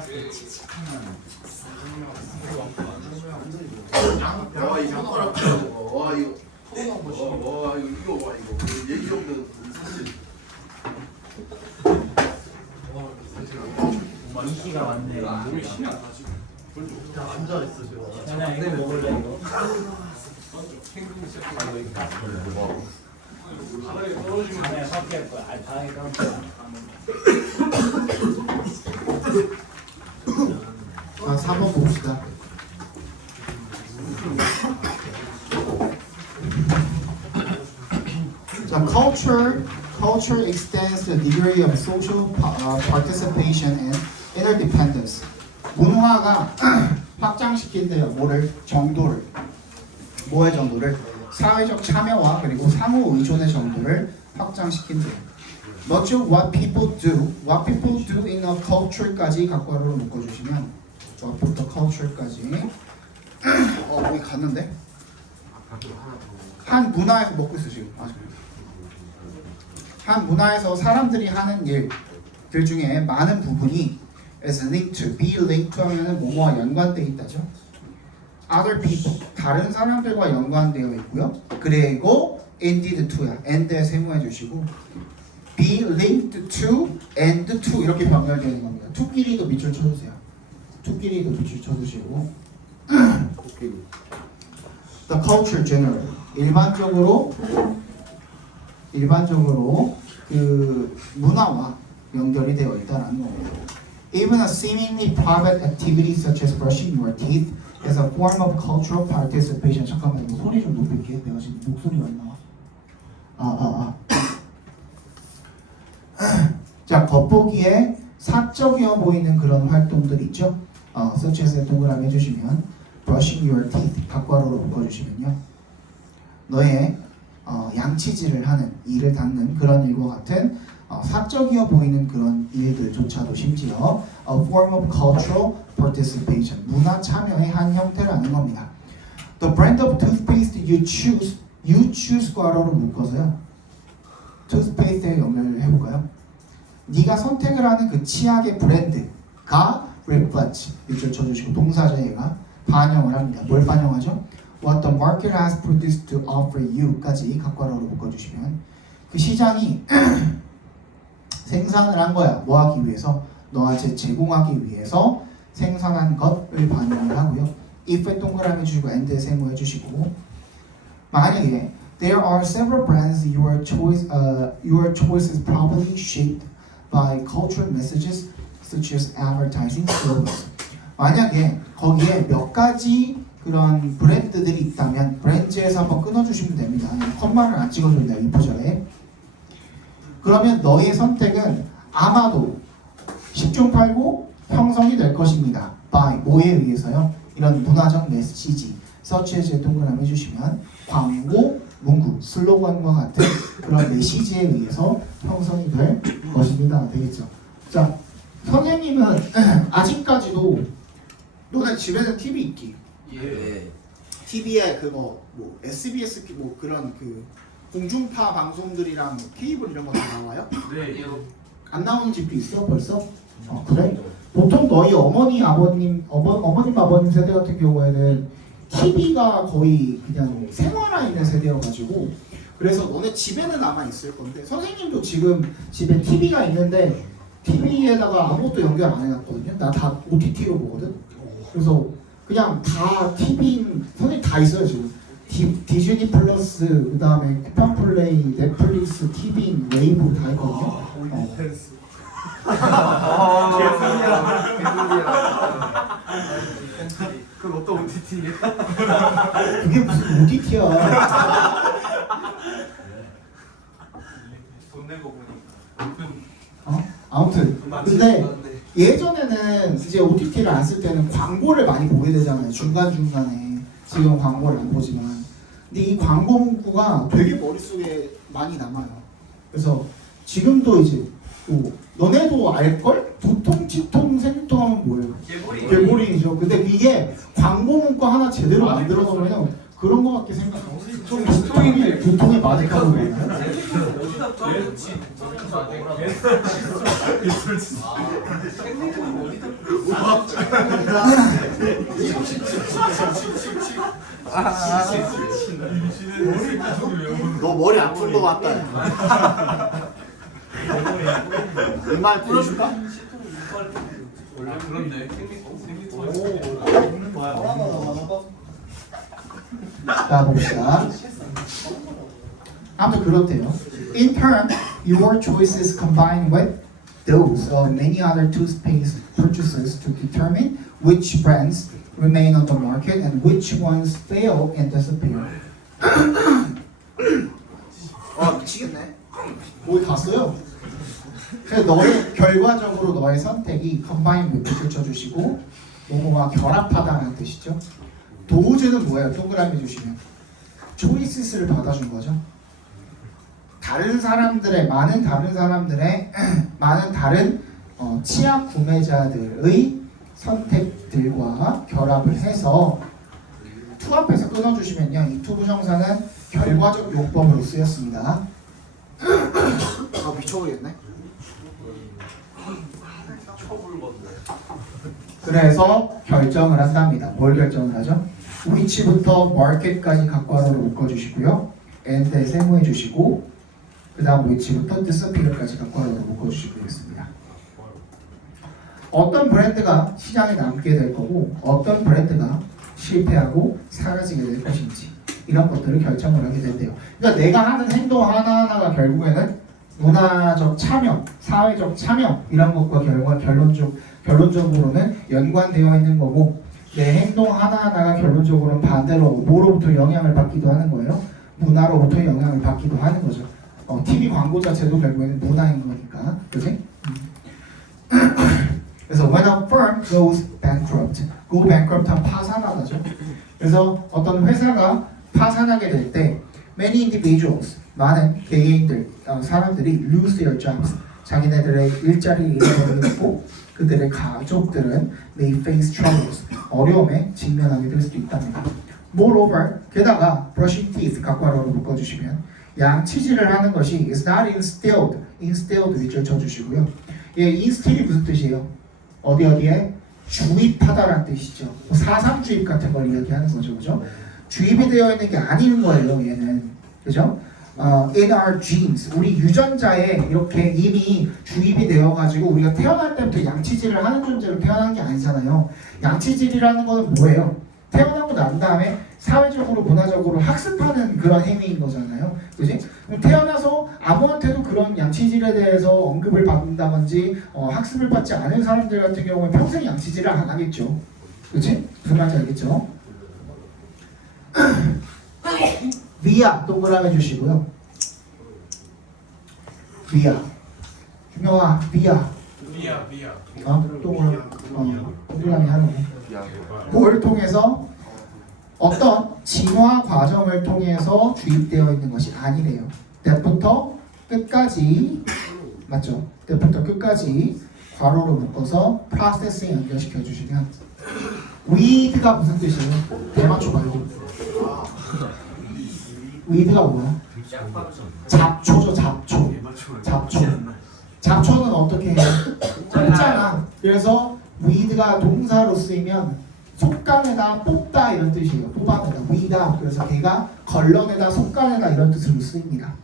봤을 때 칙칙하면 와 이거 숟가락 와 이거 와 이거 와 이거 얘기 없는 사실 인기가 많네. 몸에 힘이 안 나지. 다 앉아있어 지금. 나는 이거 먹을래 이거. 생금 시작해. 바닥에 떨어지면 바닥에 섞일 거야. 아니 바닥에 떨어져. 자, 4번 봅시다. 자, culture extends the degree of social participation and interdependence. 문화가 확장시킨대요. 뭐를? 정도를. 뭐의 정도를? 사회적 참여와 그리고 상호 의존의 정도를 확장시킨대요. Much of what people do in a culture까지 각괄호로 묶어주시면 저부터 culture까지 거기 갔는데 한 문화에서 먹고 있어 지금. 한 문화에서 사람들이 하는 일들 중에 많은 부분이 is linked to, be linked to 하면은 뭐뭐와 연관되어 있다죠. Other people, 다른 사람들과 연관되어 있고요. 그리고 indeed to야. and에 세모해 주시고 be linked to and to 이렇게 병렬되는 겁니다. to끼리도 밑줄 쳐주세요. to끼리도 밑줄 쳐주시고 the culture general 일반적으로 그 문화와 연결이 되어 있다는 겁니다. Even a seemingly private activity such as brushing your teeth is a form of cultural participation. 잠깐만 이거 소리 좀 높일게. 내가 지금 목소리가 안 나와. 자, 겉보기에 사적이어 보이는 그런 활동들 있죠. such as에 동그라미 해주시면 brushing your teeth 각괄호로 묶어주시면요. 너의 양치질을 하는 이를 닦는 그런 일과 같은 사적이어 보이는 그런 일들조차도 심지어 a form of cultural participation 문화 참여의 한 형태라는 겁니다. The brand of toothpaste you choose 괄호로 묶어서요. toothpaste에 연결을 해볼까요? 네가 선택을 하는 그 치약의 브랜드가 reflects 밑줄 쳐주시고 동사자애가 반영을 합니다. 뭘 반영하죠? What the market has produced to offer you까지 각괄호로 묶어주시면 그 시장이 생산을 한 거야. 뭐 하기 위해서? 너한테 제공하기 위해서 생산한 것을 반영을 하고요. if에 동그라미 주시고 and에 세모해 주시고 만약에 there are several brands your choice is probably shaped by cultural messages such as advertising slogans. 만약에 거기에 몇 가지 그런 브랜드들이 있다면 브랜드에서 한번 끊어주시면 됩니다. 컴마를 안 찍어줘도 돼요. 이 포절에. 그러면 너의 선택은 아마도 10중 8구 형성이 될 것입니다. by 뭐에 의해서요? 이런 문화적 메시지 such as에 동그라미 해주시면 광고, 문구, 슬로건과 같은 그런 메시지에 의해서 형성이 될 것입니다. 되겠죠? 자, 선생님은 아직까지도 너네 집에는 TV 있기? 예. TV에 그거 뭐 SBS 뭐 그런 그 공중파 방송들이랑 뭐 케이블 이런 거 다 나와요? 네. 안 나오는 집도 있어 벌써? 그래? 보통 너희 어머님 아버님 세대 같은 경우에는 TV가 거의 그냥 생활화 있는 세대여가지고 그래서 너네 집에는 아마 있을 건데 선생님도 지금 집에 TV가 있는데 TV에다가 아무것도 연결 안 해놨거든요. 나 다 OTT로 보거든. 그래서 그냥 다 TV인 선생님 다 있어요 지금. 디즈니 플러스 그 다음에 쿠팡 플레이, 넷플릭스, TV인, 웨이브 다 있거든요. 올리텐스. 그건 어떤 OTT예요? 그게 무슨 OTT야? 돈 내고 보니. 아무튼 근데 예전에는 이제 OTT를 안 쓸 때는 광고를 많이 보게 되잖아요. 중간중간에. 지금 광고를 안 보지만 근데 이 광고 문구가 되게 머릿속에 많이 남아요. 그래서 지금도 이제 뭐 너네도 알걸? 두통, 치통, 생통 하면 뭐예요? 개보링이죠. 근데 이게 광고 문구 하나 제대로 만들어 놓으면 그런 거 같게 생각하고 두통이 마디카로 보나요? 너 머리 아픈 거 같다. 이말 보여줄까? 원래 그렇네. 자 봅시다. 아무튼 그렇대요. In turn, your choices combine with those of many other toothpaste purchasers to determine which brands remain on the market and which ones fail and disappear. 미치겠네. 거기 갔어요. 그래서 너의 결과적으로 너의 선택이 combine with를 쳐주시고 뭐뭐와 결합하다는 뜻이죠. 도우즈는 뭐예요? 동그라미 주시면 choices를 받아준 거죠. 다른 사람들의 많은 다른 치약 구매자들의 선택들과 결합을 해서 to 앞에서 끊어주시면요, 이 to 부정사는 결과적 용법으로 쓰였습니다. 미쳐버리겠네. 그래서 결정을 한답니다. 뭘 결정을 하죠? which부터 market까지 각괄호로 묶어주시고요. and에 세모해 주시고 그 다음 which부터 disappear까지 각괄호로 묶어주시면 되겠습니다. 어떤 브랜드가 시장에 남게 될 거고 어떤 브랜드가 실패하고 사라지게 될 것인지 이런 것들을 결정을 하게 된대요. 그러니까 내가 하는 행동 하나하나가 결국에는 문화적 참여, 사회적 참여 이런 것과 결론적으로는 연관되어 있는 거고 내 행동 하나하나가 결론적으로는 반대로 뭐로부터 영향을 받기도 하는 거예요. 문화로부터 영향을 받기도 하는 거죠. TV 광고 자체도 결국에는 문화인 거니까, 그지? 그래서 when a firm goes bankrupt, go bankrupt하면 파산하다죠. 그래서 어떤 회사가 파산하게 될 때 many individuals, 많은 개개인들, 사람들이 lose their jobs, 자기네들의 일자리를 잃어버리게 되고 그들의 가족들은 may face troubles, 어려움에 직면하게 될 수도 있답니다. Moreover, 게다가 brushing teeth 각괄호로 묶어주시면 양치질을 하는 것이 is not instilled, instilled 위줄 쳐주시고요. 예, instill이 무슨 뜻이에요? 어디에 주입하다라는 뜻이죠. 사상 주입 같은 걸 이야기하는 거죠, 그죠? 주입이 되어 있는 게 아닌 거예요, 얘는, 그죠? In our genes, 우리 유전자에 이렇게 이미 주입이 되어가지고 우리가 태어날 때부터 양치질을 하는 존재로 태어난 게 아니잖아요. 양치질이라는 거는 뭐예요? 태어나고 난 다음에 사회적으로 문화적으로 학습하는 그런 행위인 거잖아요. 그지? 태어나서 아무한테도 그런 양치질에 대해서 언급을 받는다든지 학습을 받지 않은 사람들 같은 경우는 평생 양치질을 안 하겠죠. 그지? 무슨 말인지 알겠죠? 비아 동그라미 주시고요. 비아 준영아 비아 동그라미 하는 거. 뭘 통해서 어떤 진화 과정을 통해서 주입되어 있는 것이 아니래요. 때부터 끝까지 맞죠? 때부터 끝까지 괄호로 묶어서 프로세스에 연결시켜 주시면 weed가 무슨 뜻이에요? 대맞춰봐요. weed가 뭐야? 잡초죠, 잡초. 잡초는 어떻게 해요? 뽑잖아. 그래서 weed가 동사로 쓰이면 속간에다 뽑다 이런 뜻이에요. 뽑아내다, weeda. 그래서 걔가 걸러내다, 속간에다 이런 뜻으로 쓰입니다.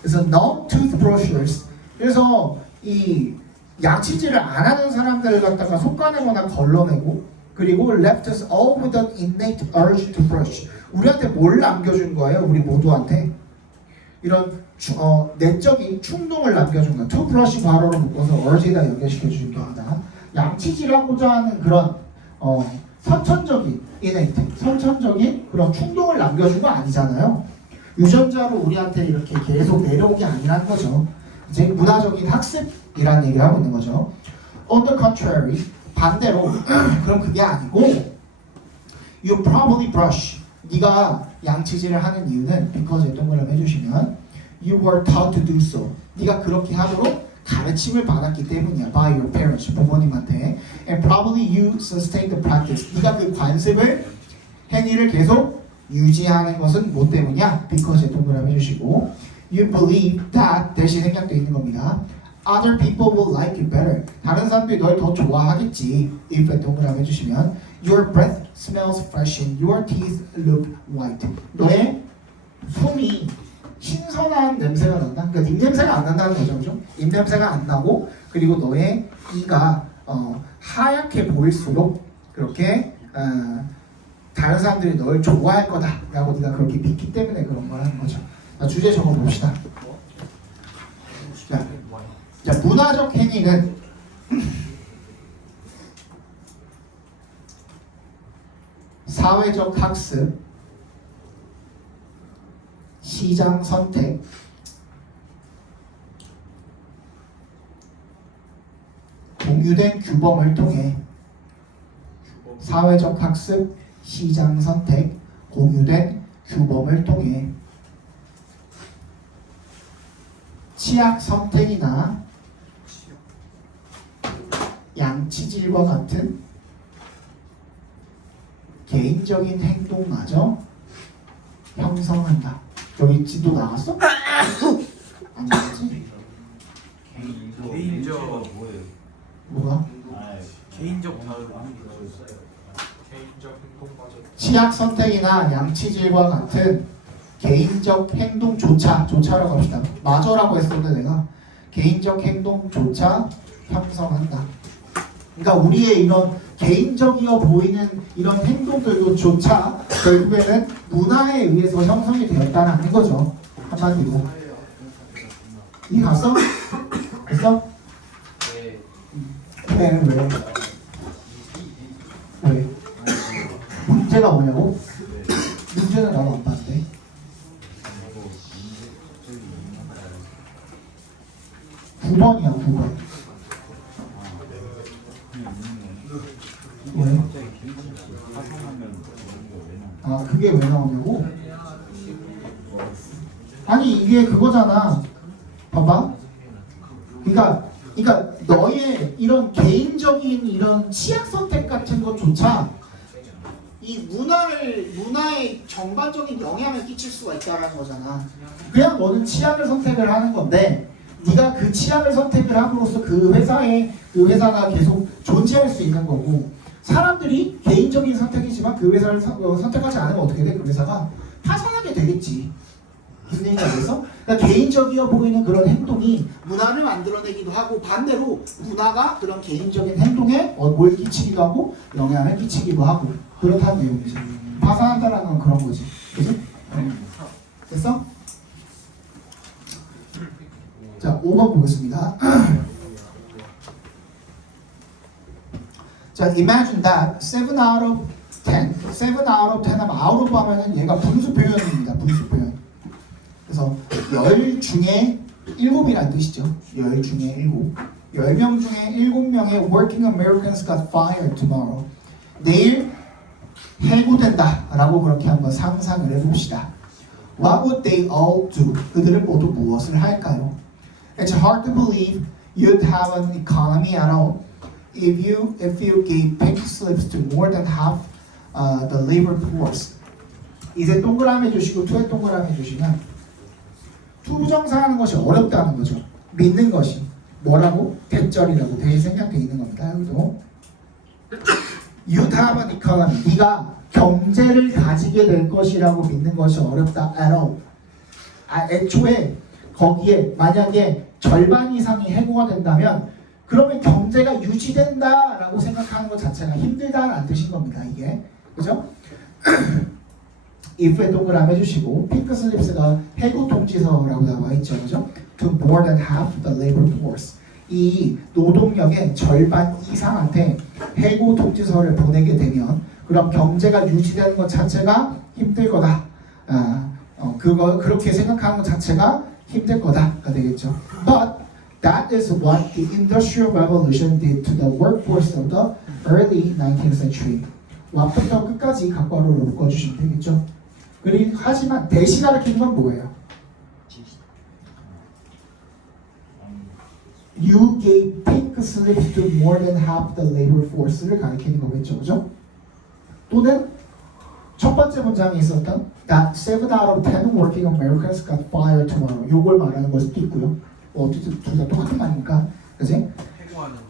그래서 no toothbrushers. 그래서 이 양치질을 안 하는 사람들을 갖다가 속간내거나 걸러내고 그리고 left us all with an innate urge to brush. 우리한테 뭘 남겨준 거예요? 우리 모두한테 이런 내적인 충동을 남겨준 거야. to brush 괄호로 묶어서 urge에다 연결시켜 주는 게 아니라 양치질하고자 하는 그런 선천적인 innate, 선천적인 그런 충동을 남겨준 거 아니잖아요. 유전자로 우리한테 이렇게 계속 내려온 게 아니라는 거죠. 이제 문화적인 학습이라는 얘기를 하고 있는 거죠. On the contrary, 반대로 그럼 그게 아니고 you probably brush. 네가 양치질을 하는 이유는 because 동그라미 해주시면 you were taught to do so. 네가 그렇게 하도록 가르침을 받았기 때문이야. by your parents, 부모님한테. And probably you sustain the practice. 네가 그 관습을 행위를 계속 유지하는 것은 뭐 때문이야? because 동그라미 해주시고 You believe that 대신 생략되어 있는 겁니다. Other people will like you better. 다른 사람들이 널 더 좋아하겠지. if 동그라미 해주시면 Your breath smells fresh and your teeth look white. 너의 숨이 신선한 냄새가 난다. 그러니까 입 냄새가 안 난다는 거죠, 그죠? 입 냄새가 안 나고 그리고 너의 이가 하얗게 보일수록 그렇게 다른 사람들이 널 좋아할 거다라고 네가 그렇게 믿기 때문에 그런 걸 하는 거죠. 자, 주제 적어 봅시다. 자, 문화적 행위는 사회적 학습, 시장 선택, 공유된 규범을 통해 사회적 학습, 시장 선택, 공유된 규범을 통해 치약 선택이나 양치질과 같은 개인적인 행동마저 형성한다. 여기 지도 나왔어? 안 나왔지? 개인적 뭐예요? 뭐가? 개인적 다음 개인적 행동마저 치약 선택이나 양치질과 같은 개인적 행동조차라고 합시다. 마저라고 했었는데 내가 개인적 행동조차 형성한다. 그러니까 우리의 이런 개인적이어 보이는 이런 행동들도조차 결국에는 문화에 의해서 형성이 되었다는 거죠. 한마디로. 이해 갔어? 됐어? 왜? 왜? 문제가 뭐냐고? 문제는 나도 안 봤는데. 구 번이야 9번. 왜? 아 그게 왜 나오냐고? 아니 이게 그거잖아. 봐봐. 그러니까 너의 이런 개인적인 이런 치약 선택 같은 것조차 이 문화에 전반적인 영향을 끼칠 수가 있다는 거잖아. 그냥 너는 치약을 선택을 하는 건데 네가 그 치약을 선택을 함으로써 그 회사가 계속 존재할 수 있는 거고 사람들이 개인적인 선택이지만 그 회사를 선택하지 않으면 어떻게 돼? 그 회사가 파산하게 되겠지. 무슨 얘기인지 알겠어? 그러니까 개인적이어 보이는 그런 행동이 문화를 만들어내기도 하고 반대로 문화가 그런 개인적인 행동에 뭘 끼치기도 하고 영향을 끼치기도 하고 그렇다는 내용이지. 파산한다라는 건 그런 거지. 그지? 됐어? 자, 5번 보겠습니다. 자, imagine that 7 out of 10. 7 out of 10 하면 out of 하면은 얘가 분수 표현입니다. 분수 표현. 그래서 10 중에 7이라는 뜻이죠. 10 중에 7. 10명 중에 7명의 working Americans got fired tomorrow. 내일 해고된다 라고 그렇게 한번 상상을 해봅시다. What would they all do? 그들은 모두 무엇을 할까요? It's hard to believe you'd have an economy at all if you gave pink slips to more than half the labor force. 이제 동그라미 해주시고 투에 동그라미 해주시면 투부정사하는 것이 어렵다는 거죠. 믿는 것이 뭐라고? 대절이라고 대신 생략되어 있는 겁니다. 여기도 You'd have an economy. 네가 경제를 가지게 될 것이라고 믿는 것이 어렵다. at all. 애초에 거기에 만약에 절반 이상이 해고가 된다면 그러면 경제가 유지된다라고 생각하는 것 자체가 힘들다는 뜻인 겁니다. 이게 그죠? if에 동그라미 해주시고 핑크 슬립스가 해고 통지서라고 나와 있죠. 그죠? To more than half the labor force. 이 노동력의 절반 이상한테 해고 통지서를 보내게 되면 그럼 경제가 유지되는 것 자체가 힘들 거다. 그렇게 생각하는 것 자체가 힘들 거다가 되겠죠. But that is what the Industrial Revolution did to the workforce of the early 19th century. 와부터 끝까지 각괄호로 묶어주시면 되겠죠. 하지만 대시 가리키는 건 뭐예요? You gave pink slips to more than half the labor force를 가리키는 거겠죠, 그죠? 또는 첫 번째 번째 문장에 있었던 that 7 out of 10 working Americans got fired tomorrow. 요걸 말하는 걸 수도 있고요. 어쨌든 둘 다 똑같은 말이니까, 그지? 해고하는 거.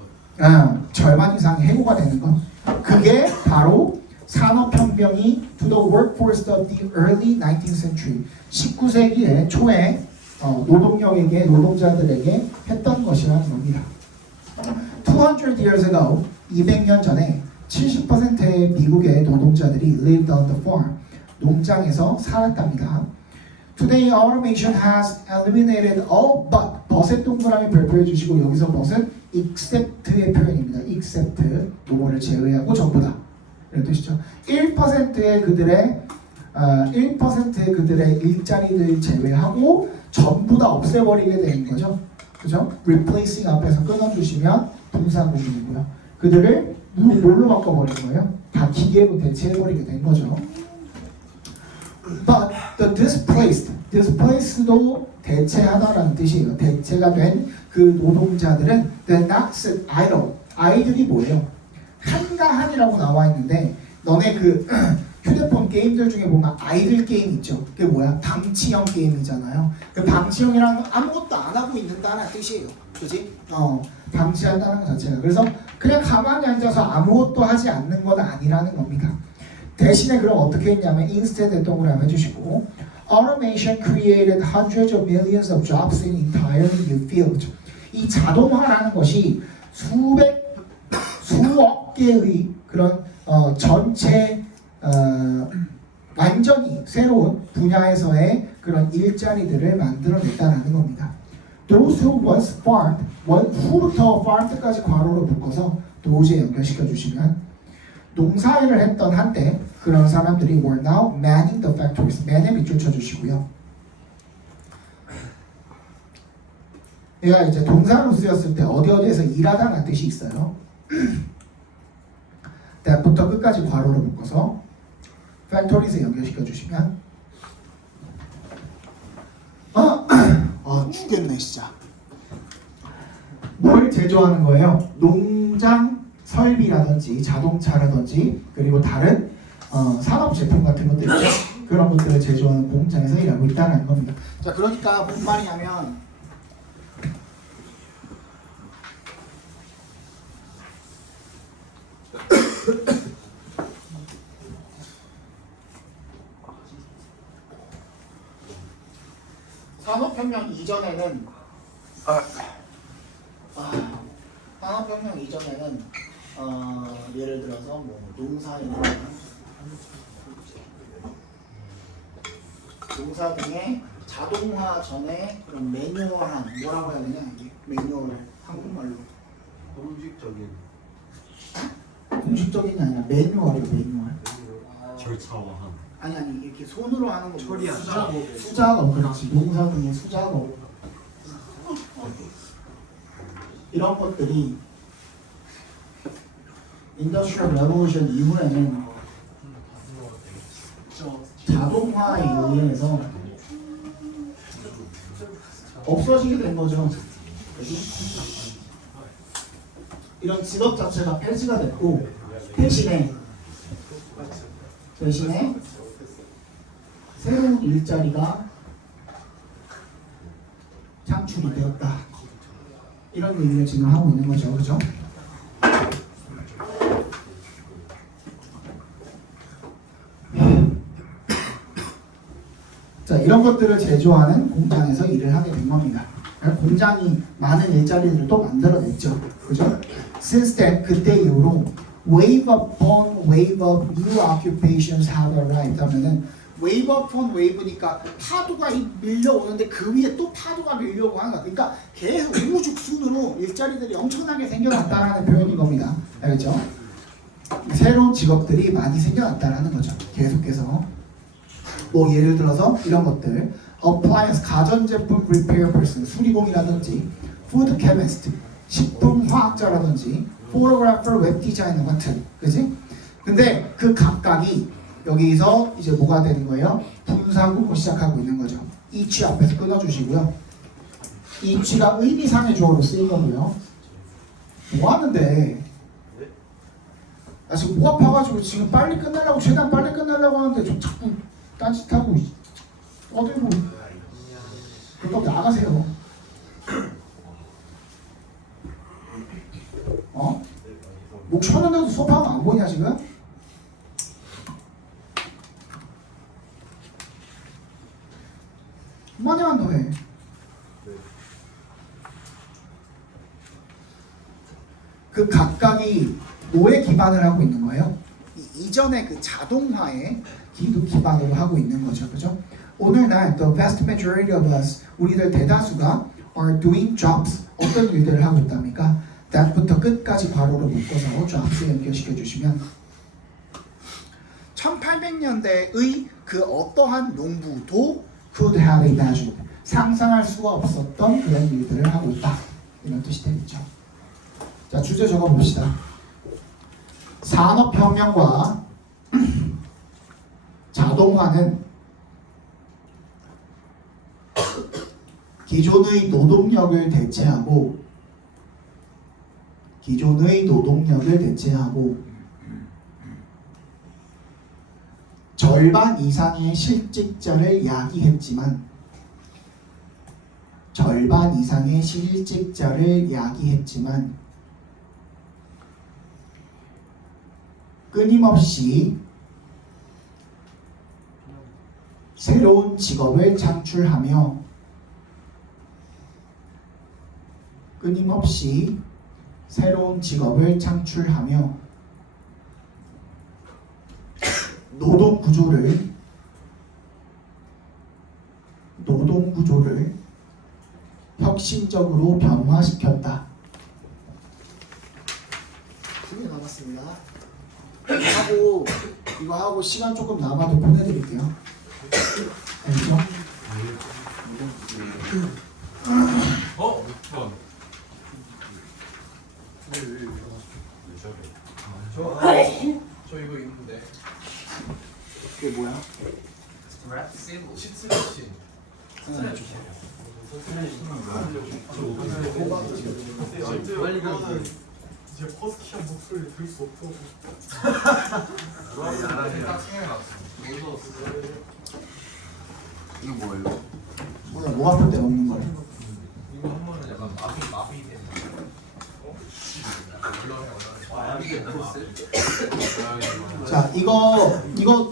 절반 이상이 해고가 되는 거. 그게 바로 산업혁명이 to the workforce of the early 19th century 19세기의 초에 노동력에게 노동자들에게 했던 것이라는 겁니다. 200 years ago 200년 전에 70%의 미국의 노동자들이 lived on the farm 농장에서 살았답니다. Today automation has eliminated all but but의 동그라미 별표해 주시고 여기서 but은 except의 표현입니다. except 요거를 제외하고 전부 다 이런 뜻이죠. 1%의 그들의 일자리를 제외하고 전부 다 없애버리게 되는 거죠. 그죠? replacing 앞에서 끊어주시면 분사구문이고요. 그들을 뭘로 바꿔버린 거예요? 다 기계로 대체해버리게 된 거죠. But the displaced도 대체하다라는 뜻이에요. 대체가 된 그 노동자들은 they're not sit idle. 아이들이 뭐예요? 한가한이라고 나와 있는데 너네 그 휴대폰 게임들 중에 보면 아이들 게임 있죠. 그게 뭐야? 방치형 게임이잖아요. 그 방치형이라는 건 아무것도 안 하고 있는다는 뜻이에요. 그지? 방치한다는 것 자체가. 그래서 그냥 가만히 앉아서 아무것도 하지 않는 건 아니라는 겁니다. 대신에 그럼 어떻게 했냐면 instead 동그라미 해주시고 automation created hundreds of millions of jobs in entirely new fields. 이 자동화라는 것이 수억 개의 그런 전체 완전히 새로운 분야에서의 그런 일자리들을 만들어냈다는 겁니다. Those who once farmed, who부터 farmed까지 괄호로 묶어서 도저히 연결시켜 주시면 농사일을 했던 한때 그런 사람들이 were now manning the factories. man에 밑줄 쳐주시고요. 얘가 이제 동사로 쓰였을 때 어디에서 일하다는 뜻이 있어요. that부터 끝까지 괄호로 묶어서 factories에 연결시켜 주시면 죽겠네 진짜. 뭘 제조하는 거예요? 농장 설비라든지 자동차라든지 그리고 다른 산업 제품 같은 것들 있죠. 그런 것들을 제조하는 공장에서 일하고 있다는 겁니다. 자, 그러니까 무슨 말이냐면 산업혁명 이전에는 산업혁명 이전에는 예를 들어서 뭐 농사 등의 자동화 전에 그런 매뉴얼한 뭐라고 해야 되냐 이게 매뉴얼 한국말로 공식적인 게 아니라 매뉴얼이에요. 매뉴얼. 절차화한. 아니 이렇게 손으로 하는 거 처리한. 수작업 그렇지. 농사 등의 수작업 이런 것들이 인더스트리얼 레볼루션 이후에는 자동화에 의해서 없어지게 된 거죠. 이런 직업 자체가 폐지가 됐고 대신에 새로운 일자리가 창출이 되었다. 이런 얘기를 지금 하고 있는 거죠. 그죠? 자, 이런 것들을 제조하는 공장에서 일을 하게 된 겁니다. 공장이 많은 일자리들을 또 만들어냈죠. 그죠? Since then, 그때 이후로 wave upon wave of new occupations have arrived 하면은 wave upon wave니까 파도가 밀려오는데 그 위에 또 파도가 밀려오고 하는 거야. 그러니까 계속 우후죽순으로 일자리들이 엄청나게 생겨났다라는 표현인 겁니다. 알겠죠? 새로운 직업들이 많이 생겨났다라는 거죠. 계속해서 뭐 예를 들어서 이런 것들 appliance 가전제품 repair person 수리공이라든지 food chemist 식품화학자라든지 photographer 웹 디자이너 같은 그지? 근데 그 각각이 여기서 이제 뭐가 되는 거예요? 분사구로 시작하고 있는 거죠. each 앞에서 끊어주시고요. each가 의미상의 주어로 쓰인 거고요. 뭐 하는데? 아 지금 목 아파가지고 지금 빨리 끝내려고 최대한 빨리 끝내려고 하는데 좀 자꾸 딴짓하고 어디고 그럼 나가세요. 어? 목 쉬었는데도 수업하면 안 보이냐 지금? 한마디만 더 해. 그 각각이 뭐에 기반을 하고 있는 거예요? 이전에 그 자동화에 기반으로 하고 있는 거죠, 그죠? 오늘날 the vast majority of us 우리들 대다수가 are doing jobs 어떤 일들을 하고 있답니까? that부터 끝까지 괄호로 묶어서 jobs에 연결시켜 주시면 1800년대의 그 어떠한 농부도 could have imagined 상상할 수가 없었던 그런 일들을 하고 있다 이런 뜻이 되겠죠. 자 주제 적어봅시다. 산업혁명과 자동화는 기존의 노동력을 대체하고 절반 이상의 실직자를 야기했지만 끊임없이 새로운 직업을 창출하며 노동 구조를 혁신적으로 변화시켰다. 2개 남았습니다. 이거 하고 시간 조금 남아도 보내드릴게요. 알겠죠? 저 이거 있는데. 그게 뭐야? 시트레신. 이제 퍼스키한 목소리 들을 수 없어. 이거 뭐예요? 뭐야 목 아플 때 먹는 거야. 이거 한 번은 약간 마비 되는. 자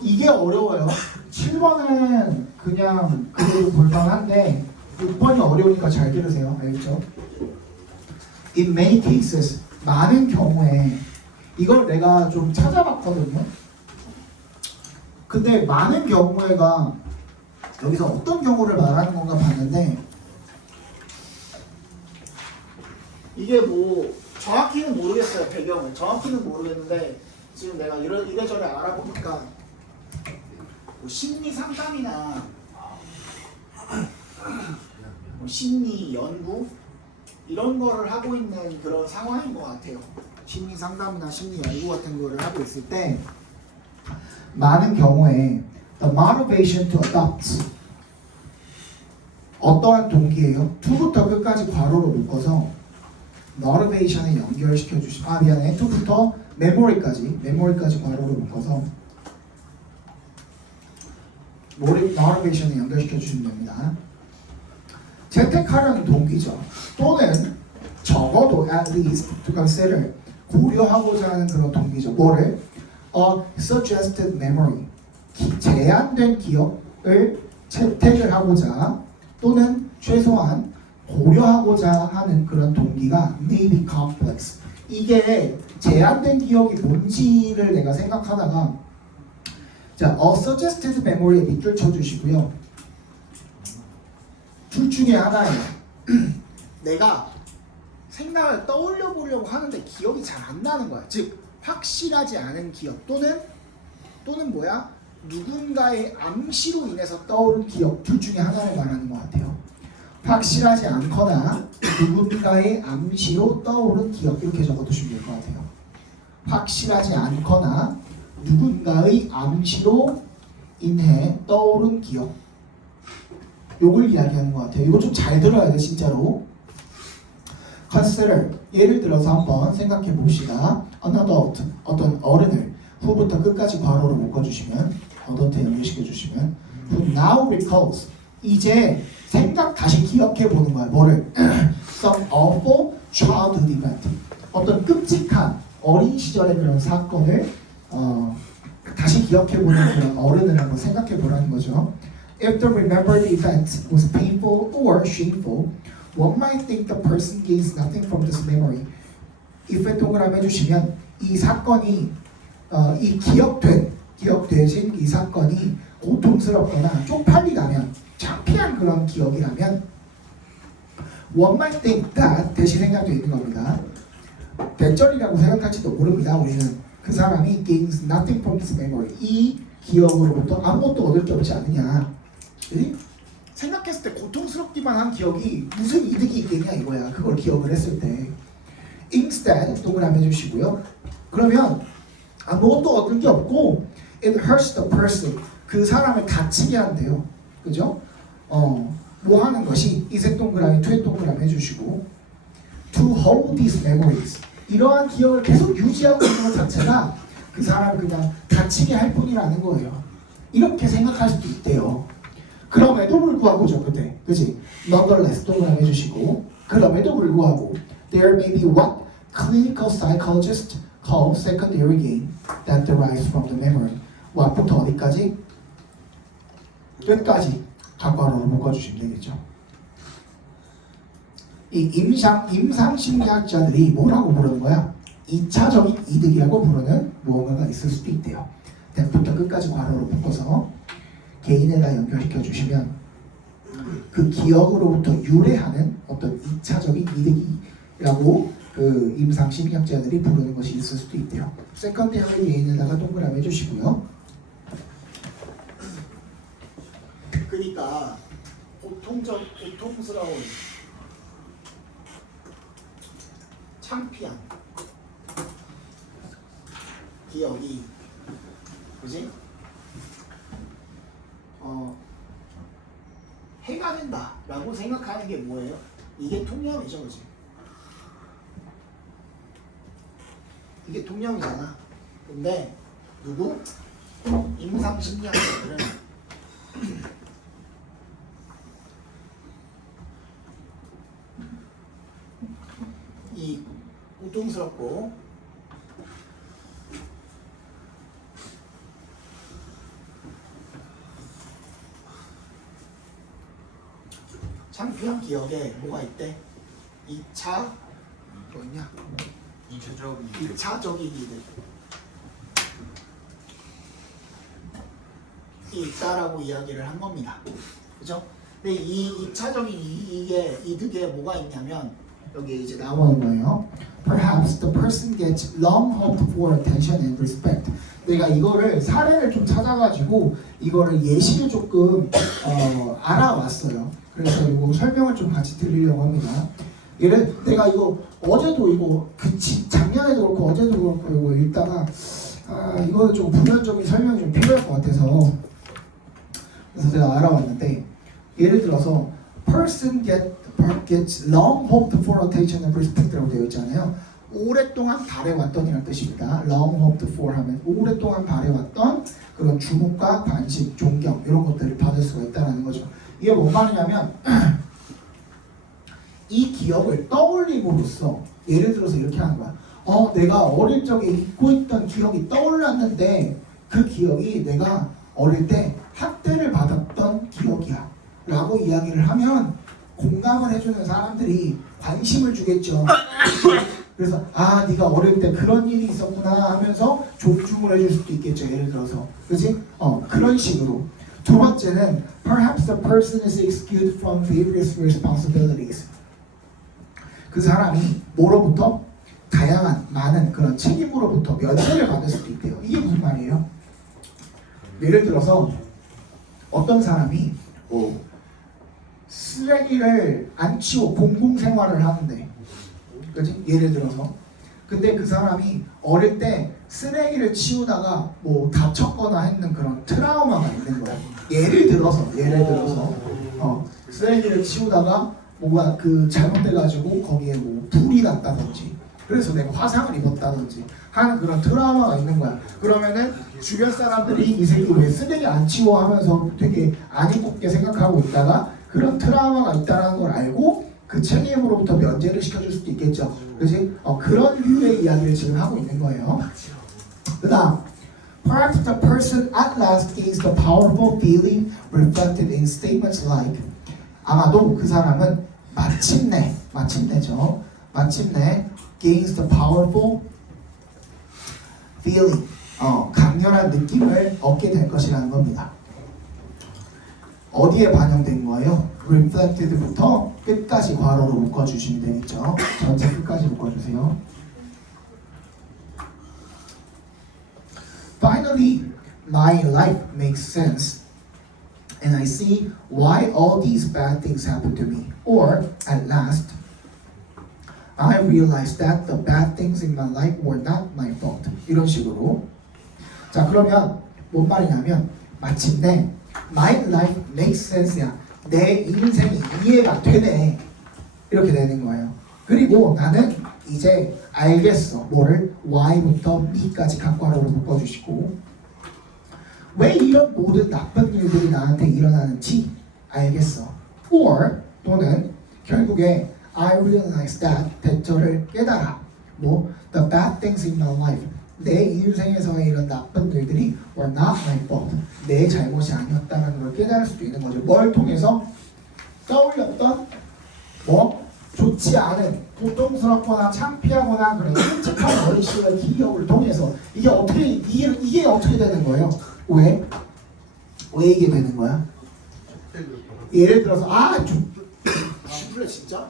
이게 어려워요. 7번은 그냥 그대로 볼만한데 6번이 어려우니까 잘 들으세요. 알겠죠? In many cases 많은 경우에 이걸 내가 좀 찾아봤거든요. 근데 많은 경우에가 여기서 어떤 경우를 말하는 건가 봤는데 이게 뭐 정확히는 모르겠어요. 배경을 정확히는 모르겠는데 지금 내가 이래저래 알아보니까 뭐 심리 상담이나 뭐 심리 연구 이런 거를 하고 있는 그런 상황인 것 같아요. 심리 상담이나 심리 연구 같은 거를 하고 있을 때 많은 경우에 the motivation to adopt 어떠한 동기예요? to부터 끝까지 괄호로 묶어서 motivation에 연결시켜 주시면 미안해 to부터 memory까지 괄호로 묶어서 motivation에 연결시켜 주시면 됩니다. 재택하려는 동기죠. 또는 적어도 at least to consider 고려하고자 하는 그런 동기죠. 뭐를? A suggested memory 제한된 기억을 채택을 하고자 또는 최소한 고려하고자 하는 그런 동기가 may be complex. 이게 제한된 기억이 뭔지를 내가 생각하다가 자, a suggested memory에 밑줄 쳐주시고요. 둘 중에 하나예요. 내가 생각을 떠올려 보려고 하는데 기억이 잘 안 나는 거야. 즉 확실하지 않은 기억 또는 뭐야? 누군가의 암시로 인해서 떠오른 기억 둘 중에 하나를 말하는 것 같아요. 확실하지 않거나 누군가의 암시로 떠오른 기억 이렇게 적어두시면 될 것 같아요. 확실하지 않거나 누군가의 암시로 인해 떠오른 기억 요걸 이야기하는 것 같아요. 이거 좀 잘 들어야 돼 진짜로. consider 예를 들어서 한번 생각해 봅시다. An adult 어떤 어른을 후부터 끝까지 괄호로 묶어주시면 adult에 연결시켜 주시면 who now recalls 이제 생각 다시 기억해 보는 거야. 뭐를? Some awful childhood event 어떤 끔찍한 어린 시절의 그런 사건을 다시 기억해 보는 그런 어른을 한번 생각해 보라는 거죠. If the remembered event was painful or shameful, one might think the person gains nothing from this memory. if에 동그라미 해주시면 이 사건이 이 기억되신 이 사건이 고통스럽거나 쪽팔리다면 창피한 그런 기억이라면 one might think that 대신 생각되어 있는 겁니다. 대절이라고 생각할지도 모릅니다. 우리는 그 사람이 gains nothing from this memory 이 기억으로부터 아무것도 얻을 게 없지 않느냐. 생각했을 때 고통스럽기만 한 기억이 무슨 이득이 있겠냐 이거야. 그걸 기억을 했을 때. Instead 동그라미 해주시고요. 그러면 아무것도 얻을 게 없고 it hurts the person 그 사람을 다치게 한대요. 그죠? 뭐 하는 것이 이색 동그라미, 투의 동그라미 해주시고 to hold these memories 이러한 기억을 계속 유지하고 있는 것 자체가 그 사람을 그냥 다치게 할 뿐이라는 거예요. 이렇게 생각할 수도 있대요. 그럼에도 불구하고죠, 그때, 그지? Nonetheless 동그라미 해주시고 그럼에도 불구하고 there may be what clinical psychologists call secondary gain that derives from the memory. what부터 어디까지? 끝까지 괄호로 묶어주시면 되겠죠. 이 임상심리학자들이 뭐라고 부르는 거야? 2차적인 이득이라고 부르는 무언가가 있을 수도 있대요. 대부터 끝까지 괄호로 묶어서 개인에다 연결시켜 주시면 그 기억으로부터 유래하는 어떤 2차적인 이득이라고 그 임상심리학자들이 부르는 것이 있을 수도 있대요. 세컨드리 개인에다가 동그라미 해주시고요. 그러니까 고통스러운 창피한 기억이 그지? 해가 된다라고 생각하는 게 뭐예요? 이게 통념이죠, 그지? 이게 통념이잖아. 근데 누구? 임상심리학자들은 이 고통스럽고 창피한 기억에 뭐가 있대? 2차 뭐냐? 2차적인 이득 이 있다라고 이야기를 한 겁니다. 그죠? 근데 이 2차적인 이득에 뭐가 있냐면 여기 이제 나오는 거예요. Perhaps the person gets long hoped for attention and respect. 내가 이거를 사례를 좀 찾아가지고 이거를 예시를 조금 알아왔어요. 그래서 이거 설명을 좀 같이 드리려고 합니다. 내가 이거 어제도 이거 작년에도 그렇고 어제도 그렇고 이거 읽다가 이거 좀 불면점이 설명이 좀 필요할 것 같아서 그래서 제가 알아왔는데 예를 들어서 person gets long hoped for attention and respect라고 되어 있잖아요. 오랫동안 바래왔던이라는 뜻입니다. long hoped for 하면 오랫동안 바래왔던 그런 주목과 관심, 존경 이런 것들을 받을 수가 있다는 거죠. 이게 뭔 말이냐면 이 기억을 떠올림으로써 예를 들어서 이렇게 하는 거야. 내가 어릴 적에 잊고 있던 기억이 떠올랐는데 그 기억이 내가 어릴 때 학대를 받았던 기억이야 라고 이야기를 하면 공감을 해주는 사람들이 관심을 주겠죠. 그래서 네가 어릴 때 그런 일이 있었구나 하면서 존중을 해줄 수도 있겠죠. 예를 들어서 그지? 그런 식으로. 두 번째는 perhaps the person is excused from various responsibilities. 그 사람이 뭐로부터? 다양한 많은 그런 책임으로부터 면제를 받을 수도 있대요. 이게 무슨 말이에요? 예를 들어서 어떤 사람이 쓰레기를 안 치워 공공생활을 하는데 그치? 예를 들어서 근데 그 사람이 어릴 때 쓰레기를 치우다가 뭐 다쳤거나 했는 그런 트라우마가 있는 거야. 예를 들어서 쓰레기를 치우다가 뭐가 그 잘못돼가지고 거기에 뭐 불이 났다든지 그래서 내가 화상을 입었다든지 하는 그런 트라우마가 있는 거야. 그러면은 주변 사람들이 이 새끼 왜 쓰레기 안 치워 하면서 되게 안 이롭게 생각하고 있다가 그런 트라우마가 있다는 걸 알고 그 책임으로부터 면제를 시켜줄 수도 있겠죠. 그지? 그런 류의 이야기를 지금 하고 있는 거예요. 그 다음 Perhaps the person at last gains the powerful feeling reflected in statements like 아마도 그 사람은 마침내죠. 마침내 gains the powerful feeling 강렬한 느낌을 얻게 될 것이라는 겁니다. 어디에 반영된 거예요? reflected부터 끝까지 괄호로 묶어주시면 되겠죠. 전체 끝까지 묶어주세요. Finally, my life makes sense and I see why all these bad things happen to me. Or, at last, I realize that the bad things in my life were not my fault. 이런 식으로. 자, 그러면 뭔 말이냐면 마침내 my life makes sense야. 내 인생이 이해가 되네. 이렇게 되는 거예요. 그리고 나는 이제 알겠어. 뭐를? Y부터 B까지 각괄호로 묶어주시고 왜 이런 모든 나쁜 일들이 나한테 일어나는지 알겠어. Or 또는 결국에 I realize that 대절을 깨달아. 뭐 the bad things in my life 내 인생에서의 이런 나쁜 일들이 were not my fault 내 잘못이 아니었다는 걸 깨달을 수도 있는 거죠. 뭘 통해서? 떠올렸던 뭐 좋지 않은 고통스럽거나 창피하거나 그런 끔찍한 어린 시절 기억을 통해서 이게 어떻게 되는 거예요? 왜 이게 되는 거야? 예를 들어서 좀 그래 진짜?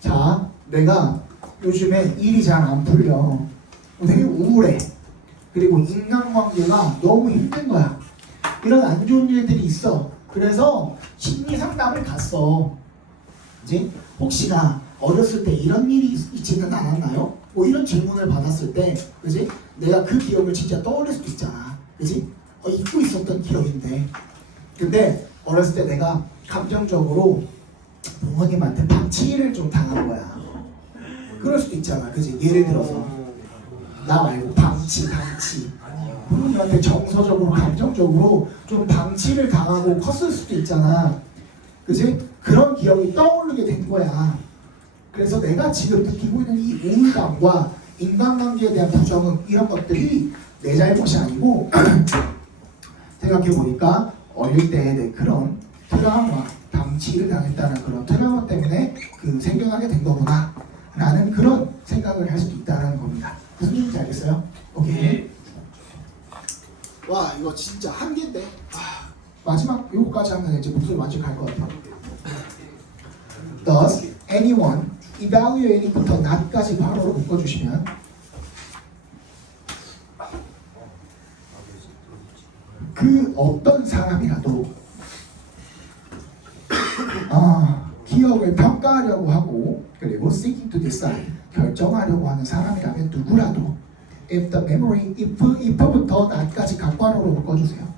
자, 내가 요즘에 일이 잘 안 풀려. 되게 우울해. 그리고 인간관계가 너무 힘든 거야. 이런 안 좋은 일들이 있어. 그래서 심리 상담을 갔어. 이제 혹시나 어렸을 때 이런 일이 있지는 않았나요? 뭐 이런 질문을 받았을 때, 그지? 내가 그 기억을 진짜 떠올릴 수도 있잖아. 그지? 잊고 있었던 기억인데. 근데 어렸을 때 내가 감정적으로 부모님한테 방치를 좀 당한 거야. 그럴 수도 있잖아. 그지? 예를 들어서 나 말고 방치 부모님한테 정서적으로 감정적으로 좀 방치를 당하고 컸을 수도 있잖아. 그지? 그런 기억이 떠오르게 된 거야. 그래서 내가 지금 느끼고 있는 이 우울감과 인간관계에 대한 부정은 이런 것들이 내 잘못이 아니고 생각해보니까 어릴 때 내 그런 트라우마, 방치를 당했다는 그런 트라우마 때문에 생겨나게 된 거구나 라는 그런 생각을 할 수도 있다는 겁니다. 무슨 얘기인지 알겠어요? 오케이. 와 이거 진짜 한계인데 마지막 요거까지 하면 이제 목소리 완전 갈 것 같아요. Does anyone evaluating부터 not까지 바로로 묶어주시면 그 어떤 사람이라도 기억을 평가하려고 하고 그리고 seeking to decide 결정하려고 하는 사람이라면 누구라도 if the memory if부터 not까지 각괄호로 묶어주세요.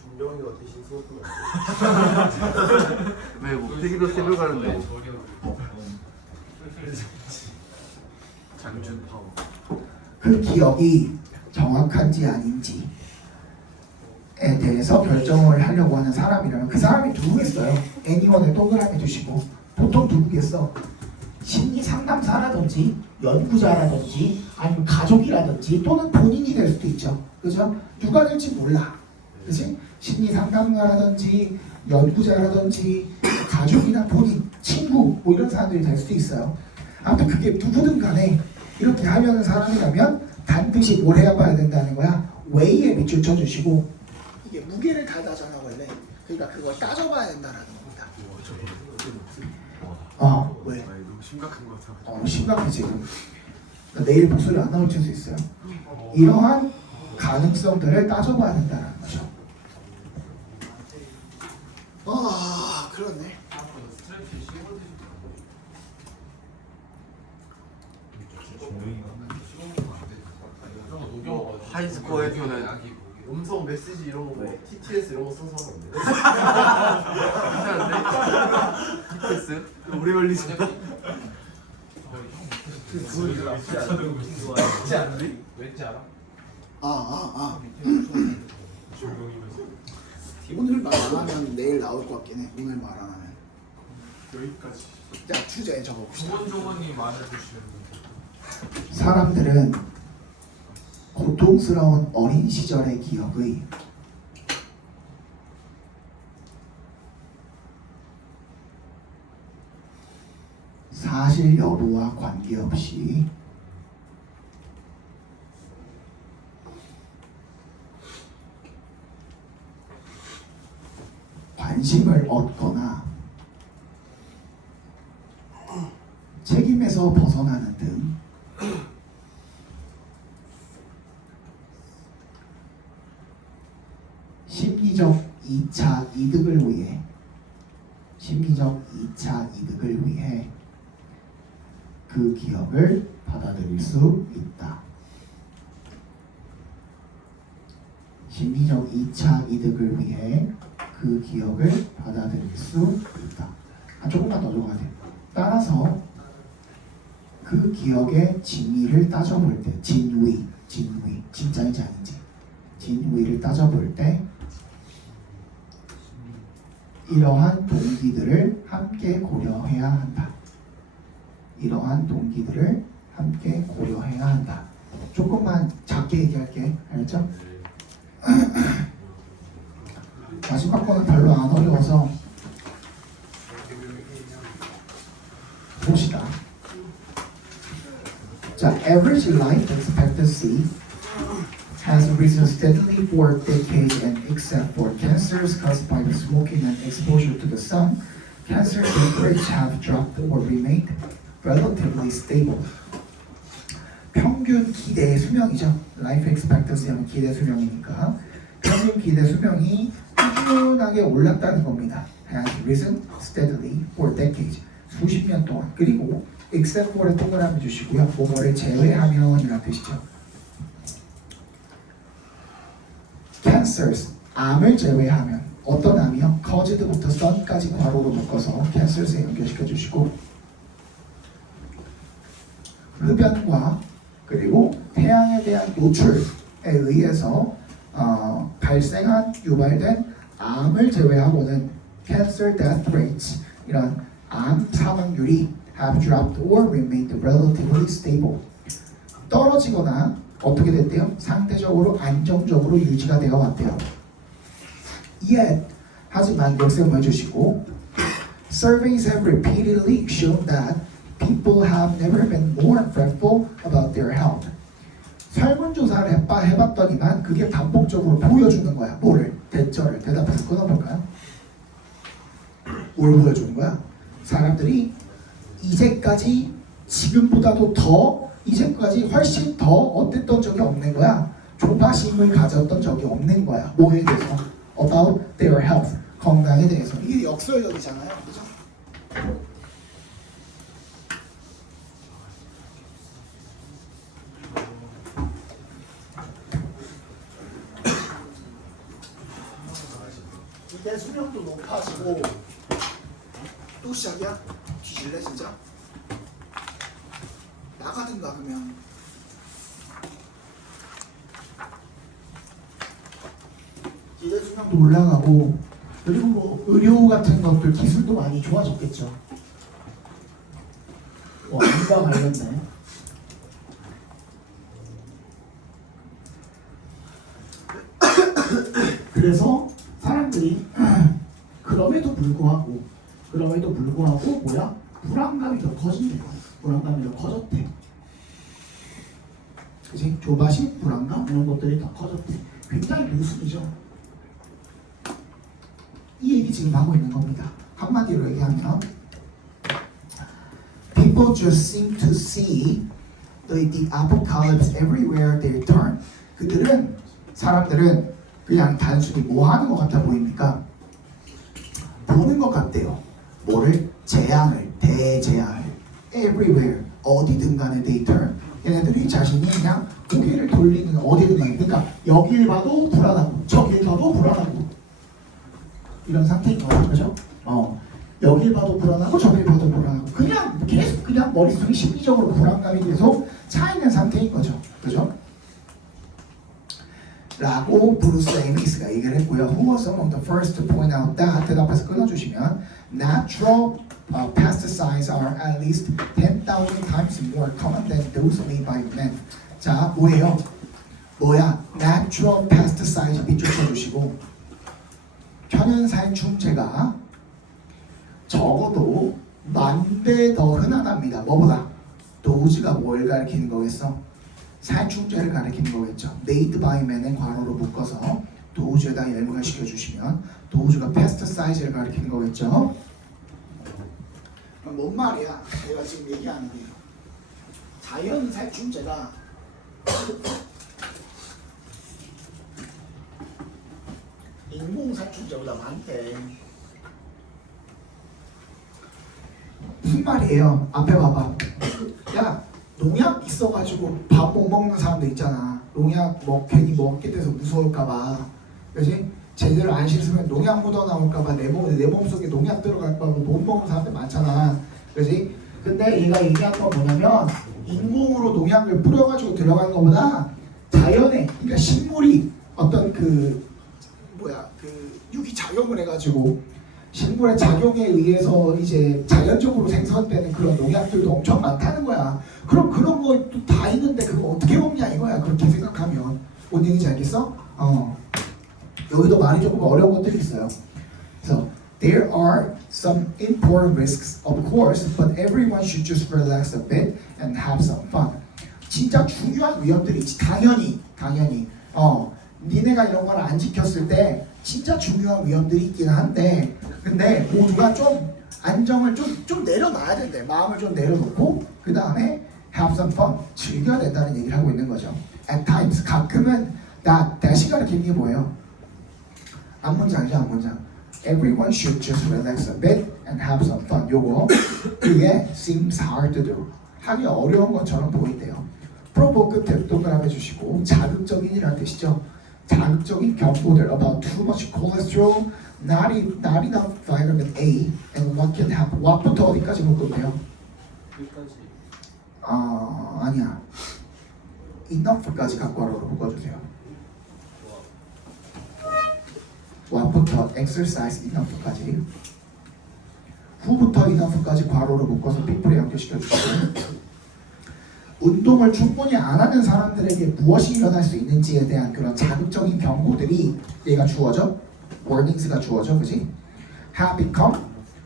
준병이가 대신 수업을 왜 목태기도 새벽 가는데 장준 파워. 그 기억이 정확한지 아닌지에 대해서 결정을 하려고 하는 사람이라면 그 사람이 누구겠어요? 애니원을 동그라미 주시고 보통 누구겠어? 심리 상담사라든지 연구자라든지 아니면 가족이라든지 또는 본인이 될 수도 있죠. 그죠? 누가 될지 몰라. 그치? 심리 상담가라든지 연구자라든지 가족이나 본인, 친구 뭐 이런 사람들이 될 수도 있어요. 아무튼 그게 누구든 간에 이렇게 하려는 사람이라면 반드시 뭘 해야 봐야 된다는 거야. 웨이에 밑줄 쳐주시고 이게 무게를 가다잖아 원래. 그러니까 그걸 따져봐야 된다는 겁니다. 왜? 너무 심각한 것 같아. 심각해 지금. 내일 목소리 안 나올 수 있어요. 이러한 가능성들을 따져봐야 된다는 거죠. 그렇네. 준병이가 하이스코어에서는 음성 메시지 이런 거 뭐 TTS 이런 거 써서 하면 안 돼? TTS 오래 걸리지. 왠지 알아? 오늘 말 안 하면 내일 나올 것 같긴 해. 오늘 말 안 하면. 여기까지. 자, 주제에 적어봅시다. 조곤조곤이 말해주시는 사람들은 고통스러운 어린 시절의 기억의 사실 여부와 관계없이 관심을 얻거나 책임에서 벗어나는 등 심리적 2차 이득을 위해 그 기억을 받아들일 수 있다. 심리적 2차 이득을 위해 그 기억을 받아들일 수 있다. 조금만 더 적어야 돼. 따라서 그 기억의 진위를 따져볼 때, 진위, 진짜인지 아닌지, 진위를 따져볼 때 이러한 동기들을 함께 고려해야 한다. 조금만 작게 얘기할게. 알겠죠? 마지막 거는 별로 안 어려워서 봅시다. 자, average life expectancy has risen steadily for decades, and except for cancers caused by the smoking and exposure to the sun, cancer rates have dropped or remained relatively stable. 평균 기대 수명이죠. Life expectancy 하면 기대 수명이니까 평균 기대 수명이 꾸준하게 올랐다는 겁니다. Has risen steadily for decades. 수십 년 동안. 그리고 except for를 동그라미 주시고요. 뭐뭐를 제외하면이라는 뜻이죠. cancers, 암을 제외하면 어떤 암이요? caused부터 sun까지 괄호로 묶어서 cancers에 연결시켜 주시고 흡연과 그리고 태양에 대한 노출에 의해서 발생한 유발된 암을 제외하고는 cancer death rates 이런 암 사망률이 have dropped or remained relatively stable. 떨어지거나 어떻게 됐대요? 상대적으로 안정적으로 유지가 되어 왔대요. Yet, 하지만 역세모 해주시고 surveys have repeatedly shown that people have never been more fretful about their health. 설문조사를 해봤더니만 그게 반복적으로 보여주는 거야. 뭐를? 대답을 끊어볼까요? 뭘 보여주는 거야? 사람들이 이제까지 지금보다도 더 이제까지 훨씬 더 어땠던 적이 없는 거야. 조바심을 가졌던 적이 없는 거야. 뭐에 대해서? About their health. 건강에 대해서. 이게 역설적이잖아요. 그죠? 이때 수명도 높아지고 또 시작이야? 뒤질래 진짜? 나가든가 그러면. 기대 수명도 올라가고 그리고 뭐 의료 같은 것들 기술도 많이 좋아졌겠죠. 암과 관련된 그래서 사람들이 그럼에도 불구하고 뭐야? 불안감이 더 커진대. 불안감이 더 커졌대. 그치? 조바심, 불안감 이런 것들이 더 커졌대. 굉장히 모순이죠. 이 얘기 지금 하고 있는 겁니다. 한마디로 얘기하면 People just seem to see the apocalypse everywhere they turn. 사람들은 그냥 단순히 뭐 하는 것 같아 보입니까? 보는 것 같대요. 뭐를? 대재앙을 everywhere 어디든 간에 they turn 얘네들이 자신이 그냥 고개를 돌리는 어디든 간에 그러니까 여길 봐도 불안하고 저길 봐도 불안하고 이런 상태인 거야. 그죠? 여길 봐도 불안하고 저길 봐도 불안하고 그냥 계속 그냥 머릿속에 심리적으로 불안감이 계속 차 있는 상태인 거죠. 그죠? 라고 브루스 에미스가 얘기를 했고요. Who was among the first to point out that 대답해서 끊어주시면 Natural pesticides are at least 10,000 times more common than those made by men. 자, 뭐예요? 뭐야? Natural pesticides 밑줄 쳐주시고 천연살충제가 적어도 10,000배 더 흔하답니다. 뭐보다? 도우즈가 뭘 가리키는 거겠어? 살충제를 가리키는 거겠죠. Made by men의 괄호로 묶어서 도우즈에다 열문을 시켜주시면 도우즈가 pesticide를 가리키는 거겠죠. 뭔 말이야? 내가 지금 얘기하는 게 자연 살충제가 인공 살충제보다 많대. 무슨 말이에요? 앞에 봐봐. 야, 농약 있어가지고 밥 못 먹는 사람들 있잖아. 농약 괜히 먹게 돼서 무서울까봐, 그지? 제대로 안 씻으면 농약 묻어 나올까봐 내 몸속에 농약 들어갈까봐 못 먹는 사람들 많잖아, 그지? 근데 얘가 얘기한 건 뭐냐면 인공으로 농약을 뿌려가지고 들어간 것보다 자연에, 그러니까 식물이 어떤 그 유기 작용을 해가지고 식물의 작용에 의해서 이제 자연적으로 생성되는 그런 농약들도 엄청 많다는 거야. 그럼 그런 거 다 있는데 그거 어떻게 먹냐 이거야. 그렇게 생각하면. 뭔 얘기인지 알겠어? 여기도 말이 조금 어려운 것들이 있어요. 그래서 there are some important risks, of course, but everyone should just relax a bit and have some fun. 진짜 중요한 위험들이 있지. 당연히. 니네가 이런 걸 안 지켰을 때 진짜 중요한 위험들이 있긴 한데, 근데 모두가 좀 안정을 좀 내려놔야 된대. 마음을 좀 내려놓고 그 다음에 have some fun, 즐겨야 된다는 얘기를 하고 있는 거죠. At times, 가끔은 다시 가르치는 게 뭐예요? 앞문장이죠, 앞문장. Everyone should just relax a bit and have some fun. 요거 그게 seems hard to do. 하기 어려운 것처럼 보인대요. provoke 끝에 동그라미 주시고 자극적인이라는 뜻이죠. 자극적인 경고들 about too much cholesterol, not enough vitamin A, and what can happen. what부터 어디까지 묶을게요? 여기까지. 아니야. enough까지 각괄호로 묶어주세요. what부터 exercise enough까지, who부터 enough까지 괄호로 묶어서 people에 연결시켜주시고, 운동을 충분히 안 하는 사람들에게 무엇이 일어날 수 있는지에 대한 그런 자극적인 경고들이 얘가 주어져, warnings가 주어져, 그지? have become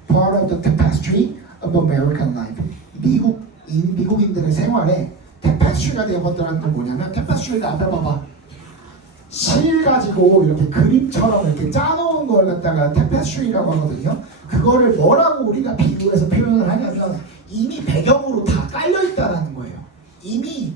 part of the tapestry of American life. 미국인들의 생활에 tapestry가 되어버렸다는 건 뭐냐면, tapestry를 앞에 봐봐. 실 가지고 이렇게 그림처럼 이렇게 짜놓은 걸 갖다가 tapestry라고 하거든요. 그거를 뭐라고 우리가 비유해서 표현을 하냐면 이미 배경으로 다 깔려 있다라는 거예요. 이미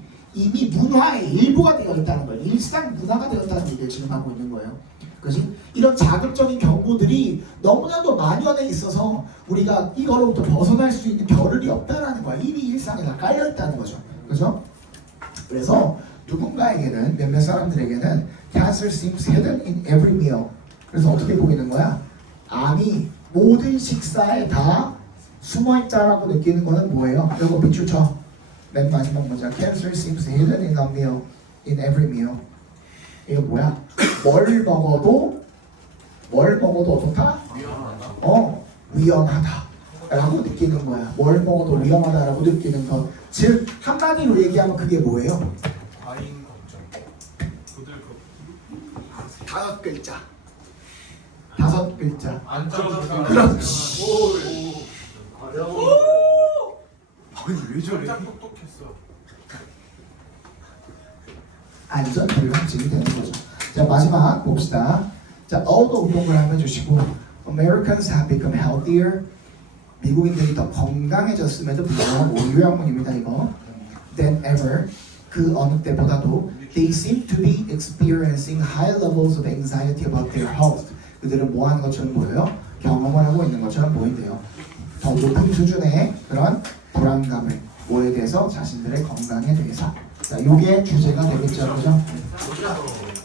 문화의 일부가 되어 있다는 거예요. 일상 문화가 되었다는 얘기를 지금 하고 있는 거예요. 그렇지? 이런 자극적인 경고들이 너무나도 만연해 있어서 우리가 이거로부터 벗어날 수 있는 겨를이 없다라는 거야. 이미 일상에 다 깔려 있다는 거죠. 그렇죠? 그래서 누군가에게는, 몇몇 사람들에게는 cancer seems hidden in every meal. 그래서 어떻게 보이는 거야? 암이 모든 식사에 다 숨어있다라고 느끼는 거는 뭐예요? 이거 밑줄 쳐. 맨 마지막 문장. Cancer seems hidden in a meal, in every meal. 이거 뭐야? 뭘 먹어도 어떻다? 위험하다 라고 느끼는 거야. 뭘 먹어도 위험하다라고 느끼는 것. 즉 한마디로 얘기하면 그게 뭐예요? 과잉 걱정. 다섯 글자. 다섯 글자. 안전. 그렇지. 아니 왜 저래? 짝 똑똑했어. 안전 불감증이 되는 거죠. 자, 마지막 봅시다. 자, 어도 동그라미 해주시고, Americans have become healthier. 미국인들이 더 건강해졌음에도 불구하고 요약문입니다 이거. Than ever. 그 어느 때보다도 they seem to be experiencing high levels of anxiety about their health. 그들은 뭐 하는 것처럼 보여요? 경험을 하고 있는 것처럼 보인대요. 더 높은 수준의 그런 불안감을 뭐에 대한 대해서 자신들의 건강에 대해서 자, 요게 주제가 되겠죠, 그죠? 보자.